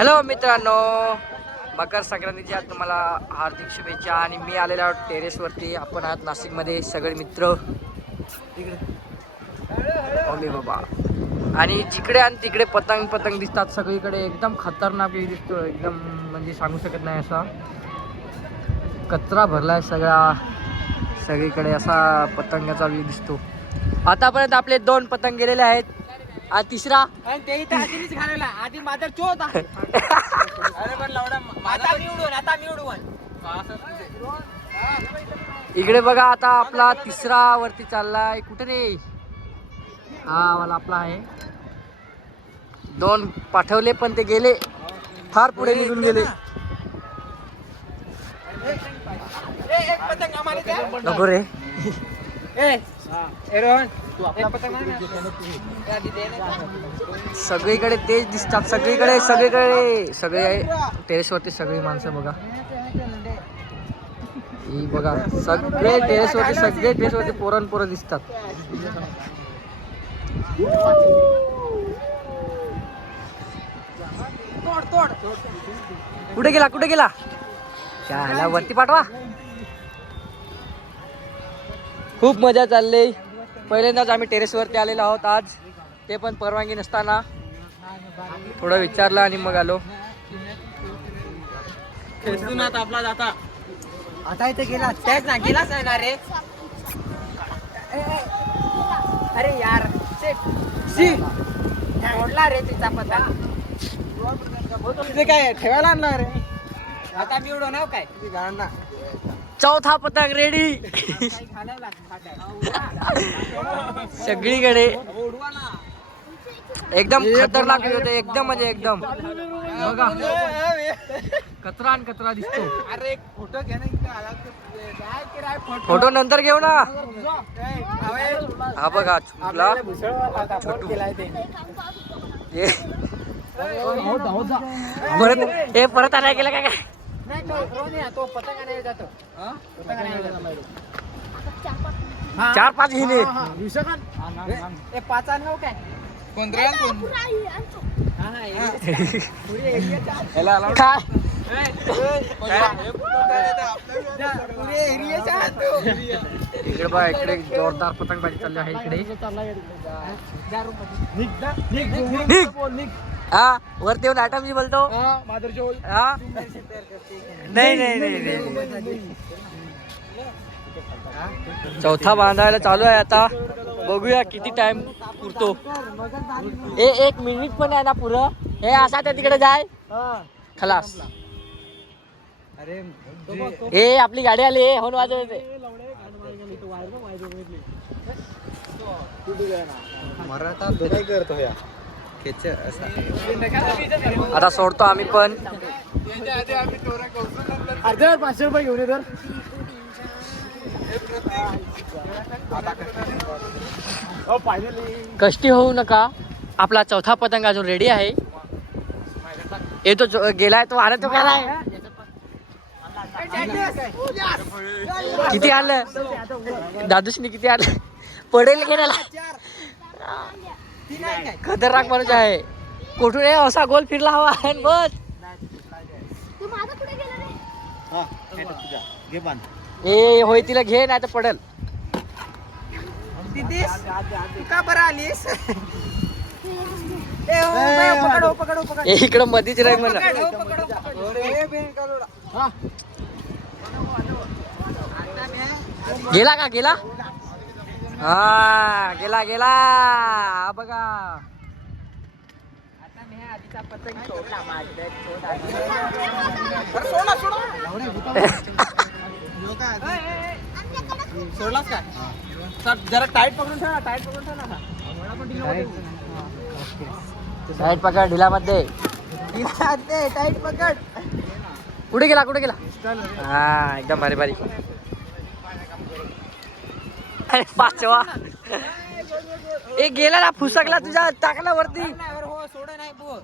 Hello मित्रांनो, मकर संक्रांतीच्या तुम्हाला हार्दिक शुभेच्छा. आणि मी आलेलो आहोत टेरेसवरती. आपण आहात नाशिकमध्ये सगळे मित्र ओले बाबा. आणि जिकडे आणि तिकडे पतंग पतंग दिसतात सगळीकडे. एकदम खतरनाक व्ह्यू दिसतो, एकदम म्हणजे सांगू शकत नाही असा. कचरा भरलाय सगळीकडे, असा पतंगाचा व्ह्यू दिसतो. आतापर्यंत आपले 2 पतंग गेलेले आहेत. आज तिसरा आणि ते आधीच घालवला. आधी माझा चोत आहे. अरे पण लवडा आता मी उडवून इकडे बघा. आता आपला तिसरा वरती चाललाय. कुठे रे? हा वाला आपला आहे. 2 पाठवले पण ते गेले, फार पुढे निघून गेले. एक पतंग आम्हाला द्या. नको रे. रोहन तू आपला पतंग आण ना. सगळीकडे तेच दिसतात. सगळे टेरेसवरती सगळी माणसं बघा. ही बघा, सगळे टेरेसवरती पोरं दिसतात. तोड कुठे गेला? काय वरती पाठवा. खूप मजा चालली. पहिल्यांदाच आम्ही टेरेसवरती आलेलो आहोत आज, ते पण परवानगी नसताना. थोडं विचारलं आणि मग आलो. आपला जाता आता इथे गेला. त्याच ना गेलाच नाही ना रे. अरे यार ओढला रे तिचा पतंग. तिथे काय ठेवायला आणला रे. आता मी उडवणार काय गाणं. चौथा पतंग रेडी. सगळीकडे एकदम खतरनाक होते. एकदम म्हणजे एकदम बघा, कचरा दिसतो. अरे फोटो घे ना. फोटो नंतर घेऊ ना. हा बघा चुकला. परत आणायला गेला काय? तो पतंग आणायला जातो. 4-5 घेणे. 5 आणू काय? 15 इकडे बघा, इकडे जोरदार पतंगबाजी चालली आहे. इकडे हा वरती येऊन आटमजी बोलतो. हा नाही. चौथा बांधायला चालू आहे आता. बघूया किती टाइम पुरतो. 1 मिनिट पण आहे ना पुरं. हे असा त्या तिकडे जाय खलास. ए आपली गाडी आली. होऊन वाजवते. आता सोडतो आम्ही पण. 500 रुपये घेऊन येतो. कष्टी होऊ नका. आपला चौथा पतंग अजून रेडी आहे. येतो गेलाय तो. आणतो काय? किती आणलं दादूशनी? किती आणलं? पडेल गेला. खतरनाक माणूस आहे. कुठून असा गोल फिरला हवा आहे. बस ए होय, तिला घे नाही तर पडेल. का बरं आलीस? इकडं मधीच राहील म्हणा. गेला हा गेला बघा. आता मी आधीचा पतंग सोडला. सोडलास काय? जरा टाईट पकडून ठेवा. टाईट पकड. ढिलामध्ये टाईट पकड. कुठे गेला? हा एकदम भारी. अरे 5वा एक गेला ना. फुसकला तुझ्या. टाकला वरती. हो सोड नाही बो.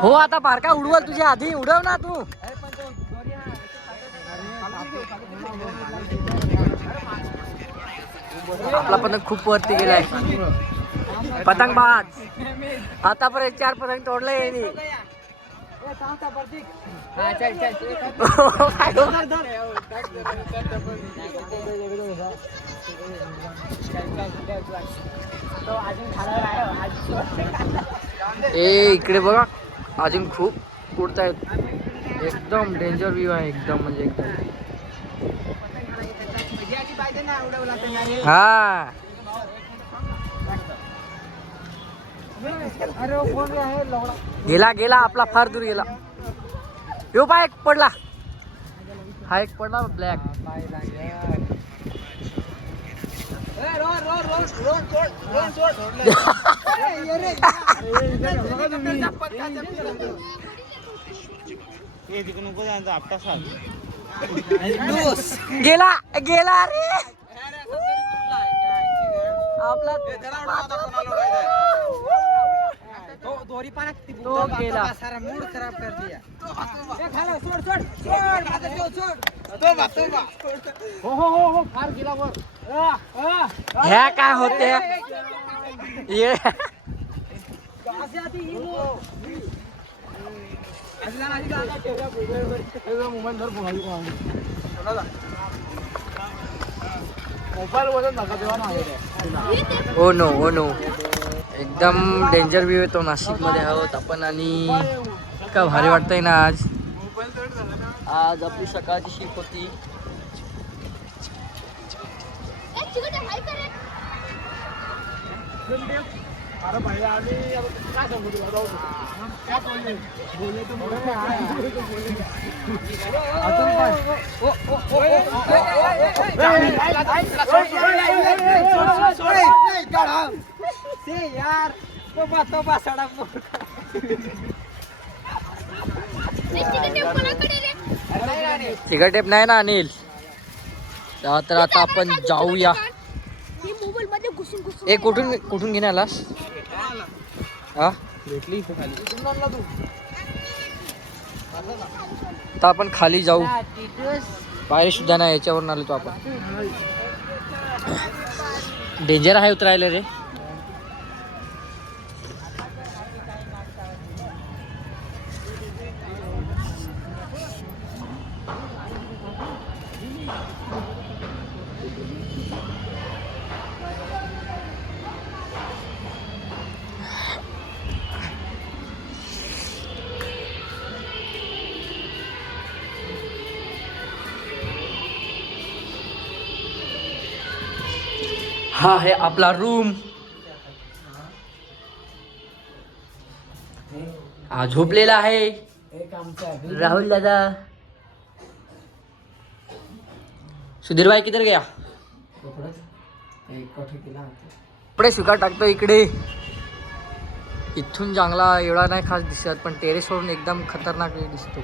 हो आता बारका उडवल तुझ्या आधी. उडव ना तू. आपला पतंग खूप वरती गेलाय. पतंग बाज आतापर्यंत 4 पतंग तोडले यांनी. ए इकडे बघा अजून खूप उडतायत. एकदम डेंजर व्ह्यू आहे एकदम म्हणजे एकदम. हा गेला गेला आपला फार दूर गेला. यो बा एक पडला. हा एक पडला ब्लॅक. गेला गेला रे आपला दोरी पाण्यात तो गेला. सारा मूड खराब कर दिया. हो फार गेला वर. ह्या काय होते ये ओ नो ओ नो. एकदम डेंजर व्ह्यू येतो. नाशिकमध्ये आहोत आपण आणि इतका भारी वाटतंय ना. आज आपली सकाळची शिफ्ट होती. यार तो सडा तिघा टेप नाही ना अनिल. तर आता आपण जाऊया. ए कुठून कुठून घेऊन आलास? हा भेटली तर आपण खाली जाऊ. पायरी सुद्धा नाही याच्यावरून आलो तो आपण. डेंजर आहे उतरायला रे. हा आहे आपला रूम. हा झोपलेला आहे राहुल दादा. सुधीर भाई किधर गया? कपडे सुका टाकतो इकडे. इथून चांगला एवढा नाही खास दिसत पण टेरेसवरून एकदम खतरनाक दिसतो.